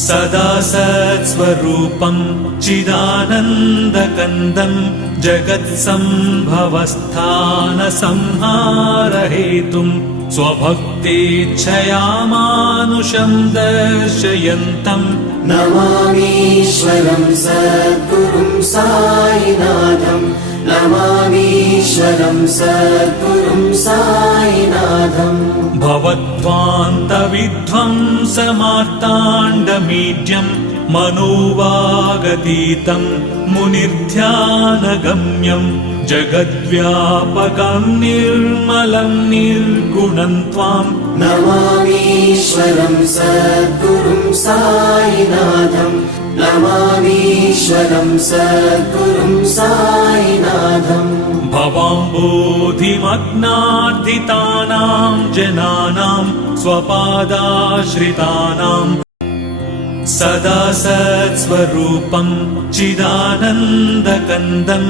सदा सत्स्वरूपं चिदानन्दकन्दं जगत्सम्भवस्थानसंहारहेतुं स्वभक्तेच्छया मानुषं दर्शयन्तम् नमामीश्वरं सद्गुरुं साईनाथं नमामीश्वरं सद्गुरुं साईनाथम् भवद्वान्तविध्वंसमार्ताण्डमीड्यं मनोवागतीतं मुनिर्ध्यानगम्यं जगद्व्यापकं निर्मलं निर्गुणं त्वाम् नमामीश्वरं सद्गुरुं साईनाथं नमामीश्वरं सद्गुरुं साईनाथम् भवाम्बोधिमग्नार्दितानां जनानां स्वपादाश्रितानां सदा सत्स्वरूपं चिदानन्दकन्दं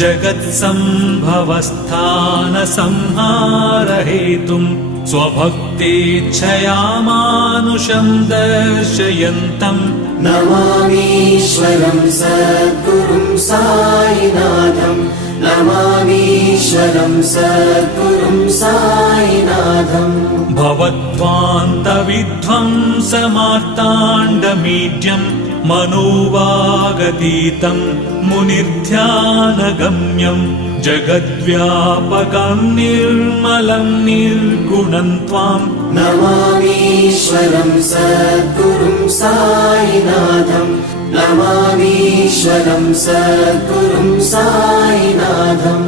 जगत्सम्भवस्थानसंहारहेतुं स्वभक्तेच्छया मानुषं दर्शयन्तम् नमामीश्वरं सद्गुरुं साईनाथं नमामीश्वरं सद्गुरुं साईनाथम् भवद्वान्तविध्वंसमार्ताण्डमीड्यं मनोवागतीतं मुनिर्ध्यानगम्यं जगद्व्यापकं निर्मलं निर्गुणं त्वाम् नमामीश्वरं सद्गुरुं साईनाथं नमामीश्वरं सद्गुरुं साईनाथम्